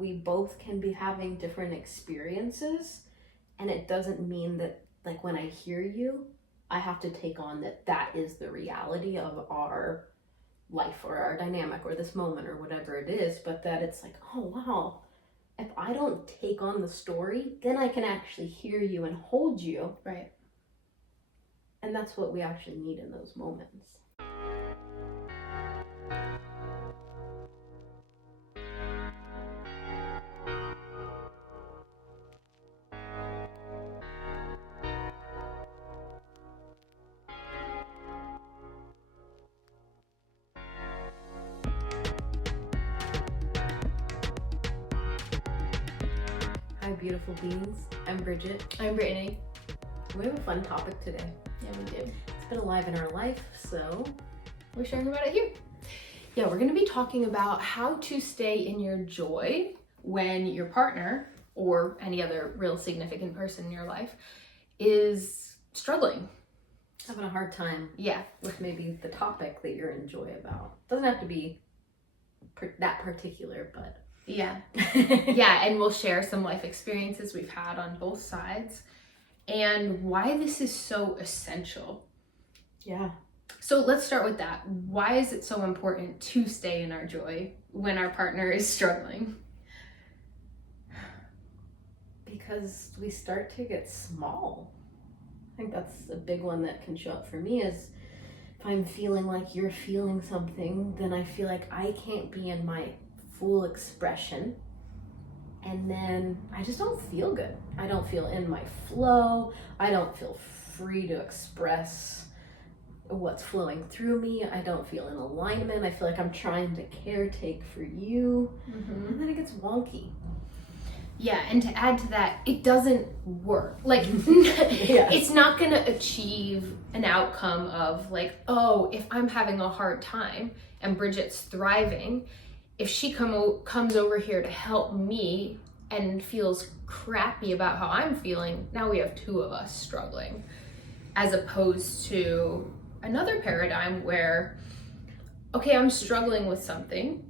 we both can be having different experiences, and it doesn't mean that, like, when I hear you, I have to take on that is the reality of our life or our dynamic or this moment or whatever it is, but that it's like, oh wow, if I don't take on the story, then I can actually hear you and hold you. Right. And that's what we actually need in those moments. Hi, beautiful beings. I'm Bridgette. I'm Brittany. We have a fun topic today. Yeah, we do. It's been alive in our life, so We're sharing about it here. Yeah, we're going to be talking about how to stay in your joy when your partner or any other real significant person in your life is struggling. having a hard time Yeah. with maybe the topic that you're in joy about. Doesn't have to be that particular, but Yeah. Yeah, and we'll share some life experiences we've had on both sides and why this is so essential. Yeah. So let's start with that. Why is it so important to stay in our joy when our partner is struggling? Because we start to get small. I think that's a big one that can show up for me is if I'm feeling like you're feeling something, then I feel like I can't be in my full expression. And then I just don't feel good. I don't feel in my flow. I don't feel free to express what's flowing through me. I don't feel in alignment. I feel like I'm trying to caretake for you. Mm-hmm. And then it gets wonky. Yeah, and to add to that, it doesn't work. Like, Yes. It's not going to achieve an outcome of like, oh, if I'm having a hard time and Bridgette's thriving, if she comes over here to help me and feels crappy about how I'm feeling, now we have two of us struggling. As opposed to another paradigm where, okay, I'm struggling with something.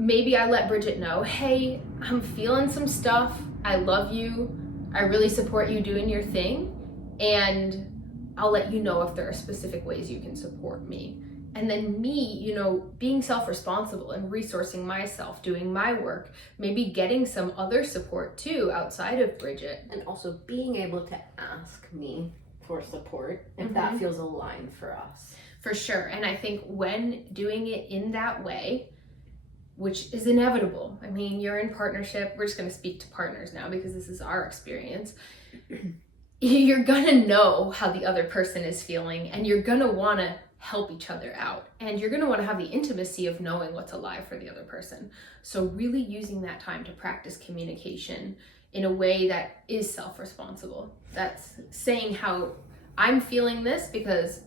Maybe I let Bridgette know, hey, I'm feeling some stuff. I love you. I really support you doing your thing. And I'll let you know if there are specific ways you can support me. And then me, being self-responsible and resourcing myself, doing my work, maybe getting some other support too outside of Bridgette. And also being able to ask me for support if that feels aligned for us. For sure. And I think when doing it in that way, which is inevitable. I mean, you're in partnership. We're just going to speak to partners now because this is our experience. You're going to know how the other person is feeling and you're going to want to help each other out. And you're going to want to have the intimacy of knowing what's alive for the other person. So really using that time to practice communication in a way that is self-responsible. That's saying how I'm feeling this because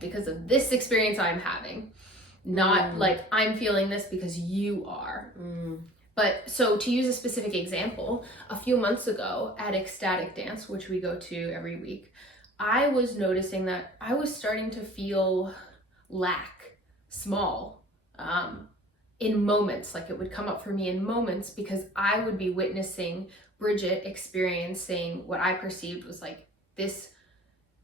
of this experience I'm having. Not like I'm feeling this because you are. But so to use a specific example, a few months ago at Ecstatic Dance, which we go to every week, I was noticing that I was starting to feel small in moments. Like it would come up for me in moments because I would be witnessing Bridgette experiencing what I perceived was like this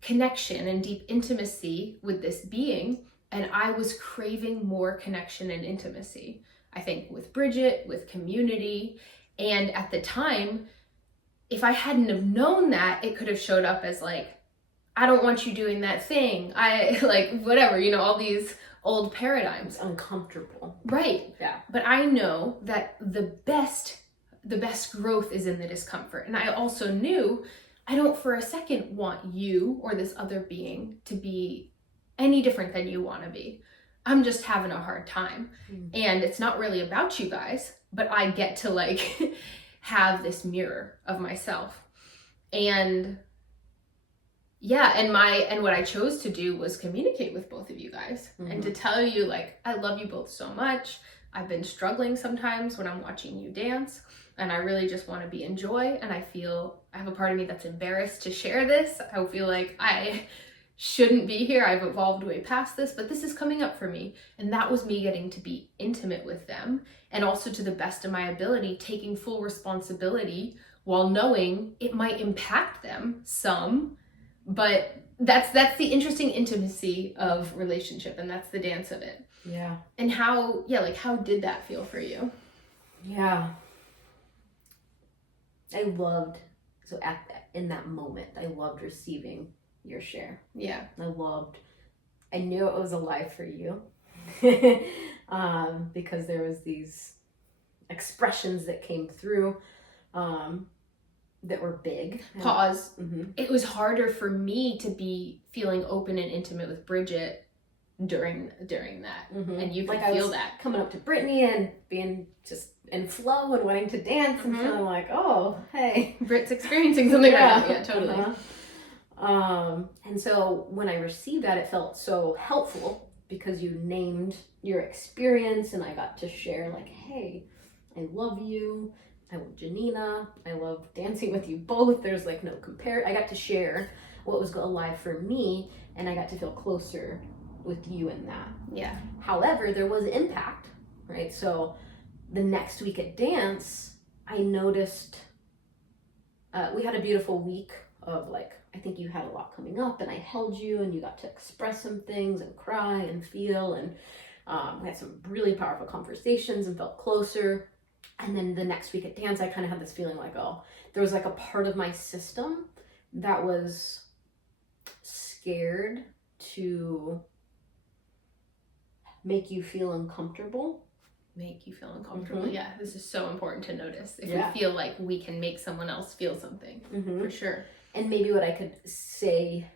connection and deep intimacy with this being. And I was craving more connection and intimacy, I think, with Bridgette, with community. And at the time, if I hadn't have known that, it could have showed up as like, I don't want you doing that thing. I like, whatever, all these old paradigms. It's uncomfortable. Right. Yeah. But I know that the best growth is in the discomfort. And I also knew I don't for a second want you or this other being to be any different than you want to be. I'm just having a hard time. And it's not really about you guys, but I get to like have this mirror of myself. And yeah, and what I chose to do was communicate with both of you guys and to tell you like, I love you both so much. I've been struggling sometimes when I'm watching you dance and I really just want to be in joy. And I have a part of me that's embarrassed to share this. I feel like I shouldn't be here. I've evolved way past this, but this is coming up for me. And that was me getting to be intimate with them, and also to the best of my ability, taking full responsibility while knowing it might impact them some, but that's the interesting intimacy of relationship, and that's the dance of it. Yeah. And how did that feel for you? Yeah. In that moment, I loved receiving your share. Yeah. I knew it was alive for you. Because there was these expressions that came through that were big. Pause. Mm-hmm. It was harder for me to be feeling open and intimate with Bridgette during that. Mm-hmm. And you could like feel I was that. coming up to Brittany and being just in flow and wanting to dance and feeling like, oh, hey. Britt's experiencing something right now. Yeah, totally. And so when I received that, it felt so helpful because you named your experience, and I got to share like, hey, I love you. I love Janina. I love dancing with you both. There's like no compare. I got to share what was alive for me, and I got to feel closer with you in that. Yeah. However, there was impact, right? So the next week at dance, I noticed we had a beautiful week of like, I think you had a lot coming up, and I held you, and you got to express some things and cry and feel, and we had some really powerful conversations and felt closer. And then the next week at dance, I kind of had this feeling like, oh, there was like a part of my system that was scared to make you feel uncomfortable. Make you feel uncomfortable. Mm-hmm. Yeah, this is so important to notice. If we feel like we can make someone else feel something, for sure. And maybe what I could say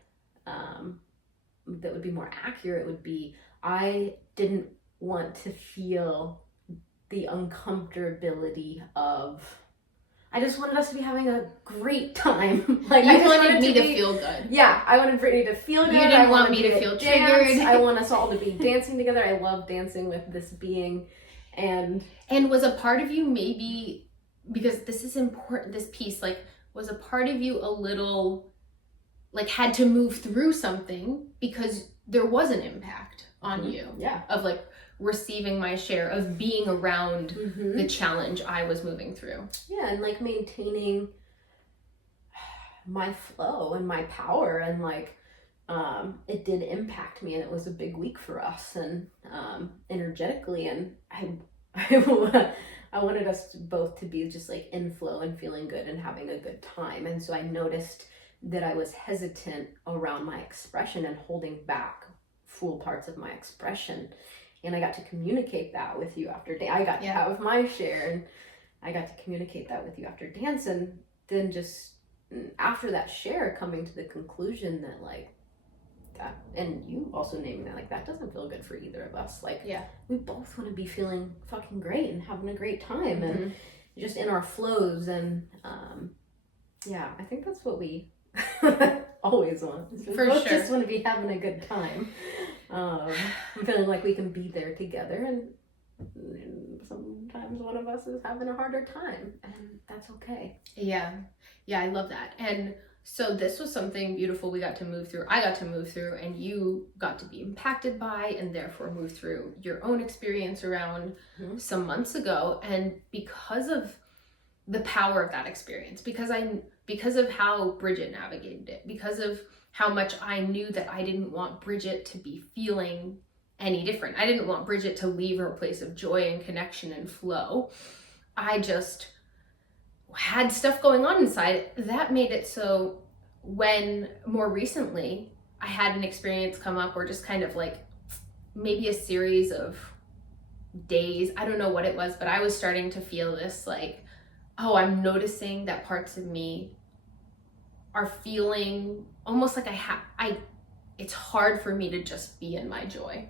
that would be more accurate would be, I didn't want to feel the uncomfortability of, I just wanted us to be having a great time. Like, you wanted me to feel good. Yeah, I wanted Brittany to feel good. You didn't want me to feel triggered. I want us all to be dancing together. I love dancing with this being. And was a part of you maybe, because this is important, this piece, like, was a part of you a little, like, had to move through something because there was an impact on you. Yeah. Of, like, receiving my share, of being around the challenge I was moving through. Yeah, and like maintaining my flow and my power, and like it did impact me, and it was a big week for us, and energetically, and I wanted us both to be just like in flow and feeling good and having a good time. And so I noticed that I was hesitant around my expression and holding back full parts of my expression. And I got to communicate that with you after dance. I got to have my share, and I got to communicate that with you after dance. And then just after that share, coming to the conclusion that like that, and you also naming that, like, that doesn't feel good for either of us. Like, we both want to be feeling fucking great and having a great time and just in our flows. And I think that's what we always want. We both just want to be having a good time. I'm feeling like we can be there together, and sometimes one of us is having a harder time, and that's okay. Yeah, I love that. And so this was something beautiful we got to move through. I got to move through, and you got to be impacted by, and therefore move through your own experience around some months ago. And because of the power of that experience, because of how Bridgette navigated it, because of how much I knew that I didn't want Bridgette to be feeling any different. I didn't want Bridgette to leave her place of joy and connection and flow. I just had stuff going on inside that made it so when more recently I had an experience come up, or just kind of like maybe a series of days, I don't know what it was, but I was starting to feel this like, oh, I'm noticing that parts of me are feeling almost like it's hard for me to just be in my joy.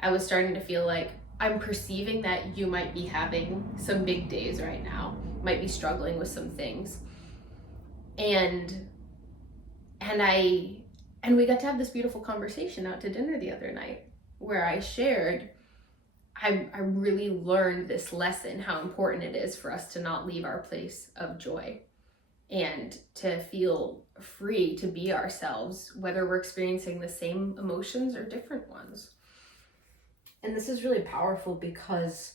I was starting to feel like I'm perceiving that you might be having some big days right now, might be struggling with some things. And we got to have this beautiful conversation out to dinner the other night where I shared, I really learned this lesson, how important it is for us to not leave our place of joy. and to feel free to be ourselves, whether we're experiencing the same emotions or different ones. And this is really powerful because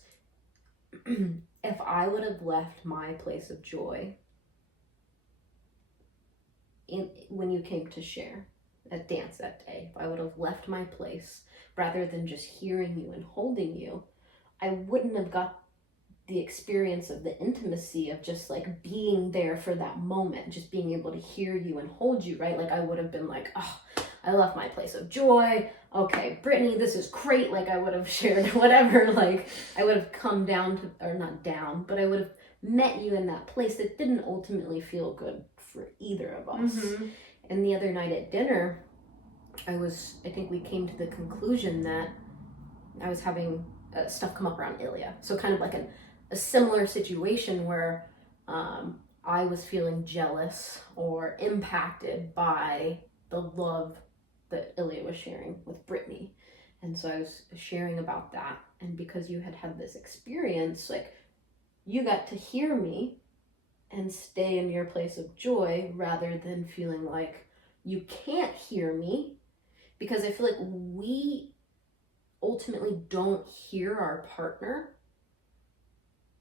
if I would have left my place of joy when you came to share at dance that day, if I would have left my place rather than just hearing you and holding you, I wouldn't have got the experience of the intimacy of just like being there for that moment, just being able to hear you and hold you, right? Like I would have been like, oh, I left my place of joy. Okay, Brittany, this is great. Like I would have shared whatever, like I would have come down to, or not down, but I would have met you in that place that didn't ultimately feel good for either of us. Mm-hmm. And the other night at dinner, I think we came to the conclusion that I was having stuff come up around Ilya. So kind of like a similar situation where I was feeling jealous or impacted by the love that Ilya was sharing with Brittany. And so I was sharing about that. And because you had this experience, like you got to hear me and stay in your place of joy rather than feeling like you can't hear me. Because I feel like we ultimately don't hear our partner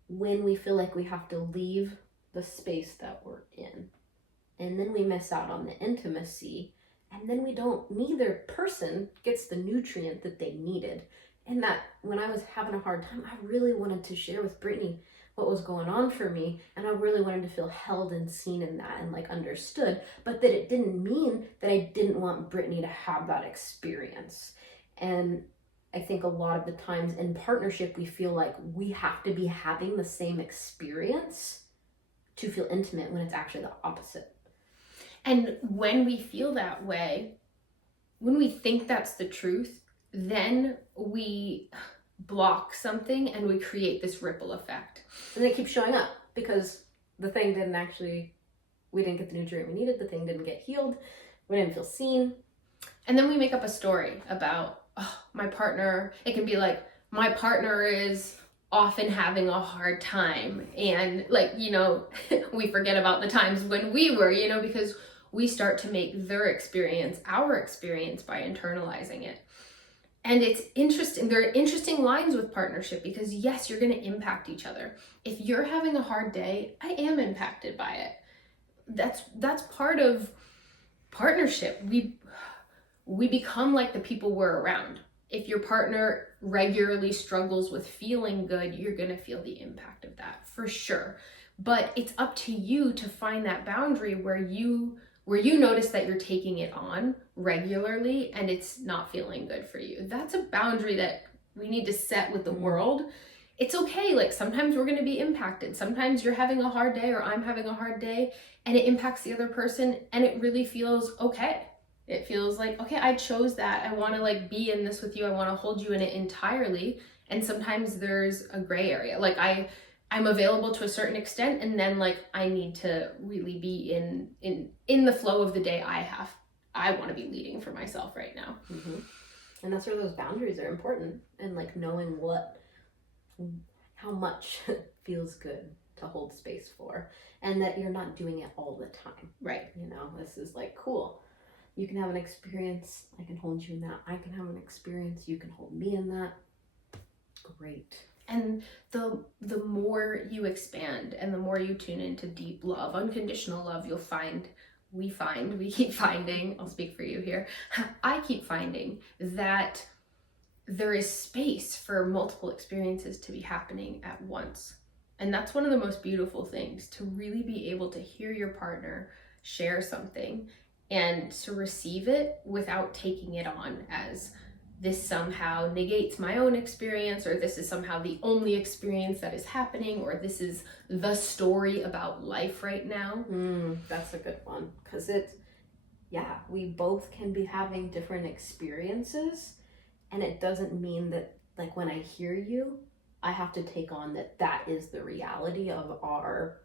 when we feel like we have to leave the space that we're in. And then we miss out on the intimacy, and then neither person gets the nutrient that they needed. And that when I was having a hard time, I really wanted to share with Brittany what was going on for me, and I really wanted to feel held and seen in that and like understood, but that it didn't mean that I didn't want Brittany to have that experience. And I think a lot of the times in partnership, we feel like we have to be having the same experience to feel intimate when it's actually the opposite. And when we feel that way, when we think that's the truth, then we block something and we create this ripple effect. And they keep showing up because the thing we didn't get the nutrient we needed, the thing didn't get healed, we didn't feel seen. And then we make up a story about, oh, my partner, it can be like, my partner is often having a hard time. And like, we forget about the times when we were, because we start to make their experience our experience by internalizing it. And it's interesting. There are interesting lines with partnership because yes, you're going to impact each other. If you're having a hard day, I am impacted by it. That's part of partnership. We become like the people we're around. If your partner regularly struggles with feeling good, you're going to feel the impact of that for sure. But it's up to you to find that boundary where you notice that you're taking it on regularly and it's not feeling good for you. That's a boundary that we need to set with the world. It's okay. Like sometimes we're going to be impacted. Sometimes you're having a hard day or I'm having a hard day and it impacts the other person and it really feels okay. It feels like, okay, I chose that. I want to like be in this with you. I want to hold you in it entirely. And sometimes there's a gray area. Like I'm available to a certain extent, and then like I need to really be in the flow of the day I want to be leading for myself right now. Mm-hmm. And that's where those boundaries are important, and like knowing how much feels good to hold space for, and that you're not doing it all the time. Right. This is like cool. You can have an experience, I can hold you in that. I can have an experience, you can hold me in that. Great. And the more you expand and the more you tune into deep love, unconditional love, we keep finding, I'll speak for you here, I keep finding that there is space for multiple experiences to be happening at once. And that's one of the most beautiful things, to really be able to hear your partner share something and to receive it without taking it on as this somehow negates my own experience, or this is somehow the only experience that is happening, or this is the story about life right now. That's a good one. Because we both can be having different experiences, and it doesn't mean that like when I hear you, I have to take on that is the reality of our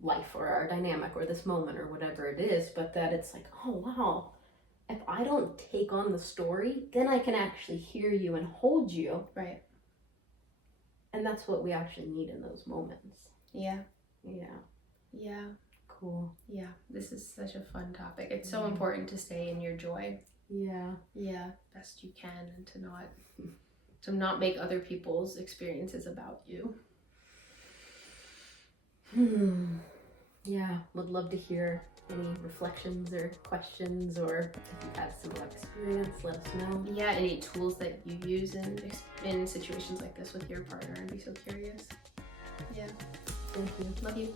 life or our dynamic or this moment or whatever it is, but that it's like, oh wow, if I don't take on the story, then I can actually hear you and hold you. Right. And that's what we actually need in those moments. Yeah. Yeah. Yeah. Cool. Yeah, this is such a fun topic. It's so important to stay in your joy. Yeah. Yeah, best you can, and to not make other people's experiences about you. Yeah, would love to hear any reflections or questions, or if you've had similar experience, let us know. Yeah, any tools that you use in situations like this with your partner. I'd be so curious. Yeah. Thank you. Love you.